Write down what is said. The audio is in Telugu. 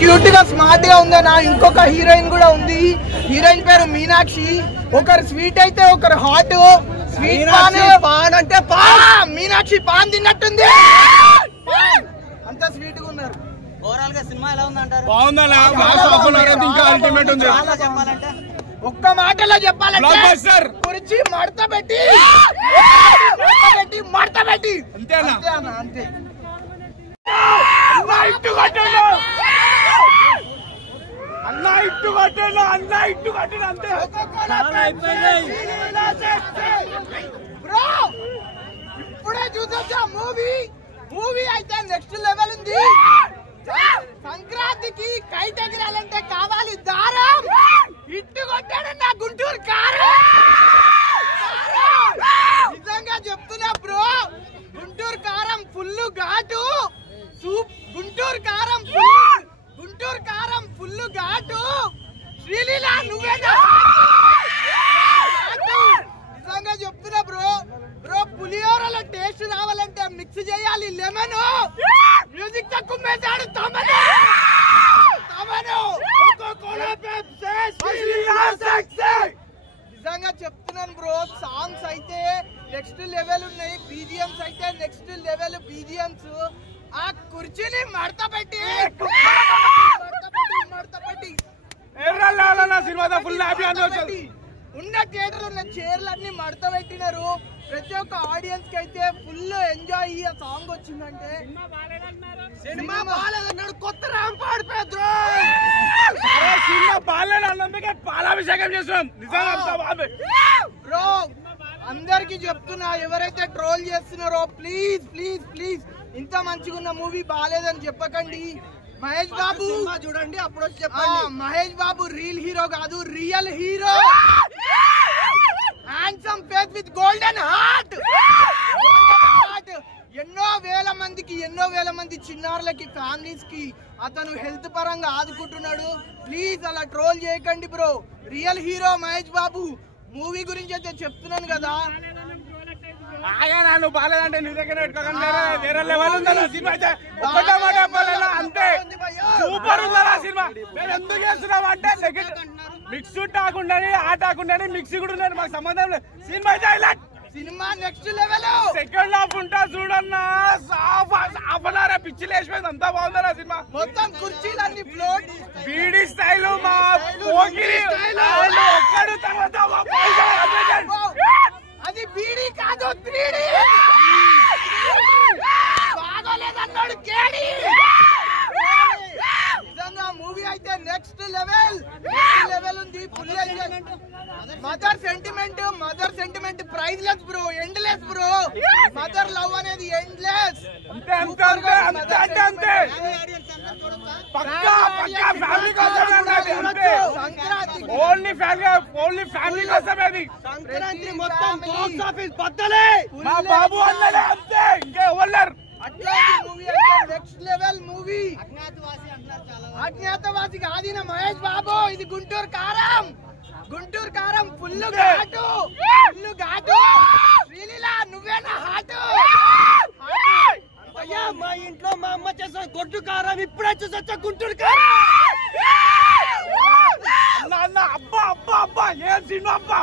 క్యూట్ గా స్మార్ట్ గా ఉందనా. ఇంకొక హీరోయిన్ కూడా ఉంది, హీరోయిన్ పేరు మీనాక్షి. ఒకరు స్వీట్ అయితే ఒకరు హాట్. స్వీట్ పాన్ అంటే మీనాక్షి పాన్ తిన్నట్టుంది, అంత స్వీట్ గా ఉన్నారు. ఓవరాల్ గా సినిమా ఎలా ఉందంటారు? చెప్పాలంటే ఒక్క మాటలో చెప్పాలంటే కుర్చీ మడత పెట్టి అంతేనా? అంతే. ఇప్పుడే చూసొచ్చా మూవీ అయితే నెక్స్ట్ లెవెల్ ఉంది. సంక్రాంతికి కైట్ ఎగరాలంటే కావాలి దారం. ఇట్టు కొట్టాడు నా గుంటూరు కారం. నిజంగా చెప్తున్నా బ్రో, గుంటూరు కారం ఫుల్ ఘాటు. గుంటూరు కారం ఫుల్ ఘాటు. శ్రీలీలా నువ్వేనా? నిజంగా చెప్తున్నా బ్రో పులిహోరలో టేస్ట్ రావాలంటే మిక్స్ చేయాలి లెమన్. మ్యూజిక్ తక్కువ మేసాడు తమను. నిజంగా చెప్తున్నాను బ్రో, సాంగ్స్ అయితే నెక్స్ట్ లెవెల్ ఉన్నాయి, బీజిఎంస్ అయితే నెక్స్ట్ లెవెల్ బీజిఎంస్. ఆ కుర్చీని మడత పెట్టి ఉన్న థియేటర్ ఉన్న చైర్లన్నీ మడత పెట్టినారు. ప్రతి ఒక్క ఆడియన్స్ కి అయితే ఫుల్ ఎంజాయ్. ఆ సాంగ్ వచ్చిందంటే సినిమా బాలేదన్నాడు కొత్త రాంపాడు పెద్ద. సినిమా బాలేదన్నందుకే పాలాభిషేకం చేస్తున్నాం. బ్రో అందరికి చెప్తున్నా, ఎవరైతే ట్రోల్ చేస్తున్నారో ప్లీజ్ ప్లీజ్ ప్లీజ్ ఇంత మంచిగా ఉన్న మూవీ బాలేదని చెప్పకండి. మహేష్ బాబు చూడండి, అప్పుడు వచ్చి చెప్పండి. మహేష్ బాబు రియల్ హీరో కాదు, real hero. Handsome face with golden heart. ఎన్నో వేల మంది చిన్నారులకి, ఫ్యామిలీస్ కి అతను హెల్త్ పరంగా ఆదుకుంటున్నాడు. ప్లీజ్ అలా ట్రోల్ చేయకండి bro. Real hero Mahesh Babu. Movie గురించి అయితే చెప్తున్నాను కదా. నువ్వు బాలేదంటే నీ దగ్గర వేరే లెవెల్ ఉందా సినిమా అయితే. అంతే సూపర్ ఉందా సినిమా. మేము ఎందుకు చేస్తున్నాం అంటే మిక్స్ టాకుండా ఆట ఆకుండా మిక్స్ కూడా ఉన్నది, మాకు సంబంధం లేదు. సినిమా అయితే cinema next level. Second half ఉంటా చూడన్నా, హాఫ్ అన్ అవర్ పిచ్చిలు వేసిపోయింది. అంతా బాగుందా సినిమా. మొత్తం కుర్చీలన్నీ ఫ్లోట్, బీడీ స్టైల్, మా పోగిరి ఒక్కడు తర్వాత అది బీడీ కాదు 3D. బాగోలేదన్నాడు కేడి. నిజంగా మూవీ అయితే నెక్స్ట్ లెవెల్ ఉంది. Full mother sentiment priceless bro, endless bro. Mother love అనేది ఎండ్లెస్. ఓన్లీ ఫ్యామిలీ కోసమే అది. సంక్రాంతి మొత్తం బాక్స్ ఆఫీస్ బద్దలే. మా బాబు అన్నదే అంతే, ఇంకా ఎవరు. Next level movie. అజ్ఞాతవాసి కాదు మహేష్ బాబు. ఇది గుంటూరు కారం ఫుల్ ఘాటు. శ్రీలీలా నువ్వేనా హాటు? అయ్యా మా ఇంట్లో మా అమ్మ చేసిన గొడ్డు కారం ఇప్పుడే చూసొచ్చా గుంటూరు కారం. అబ్బా ఏం సినిమా అబ్బా.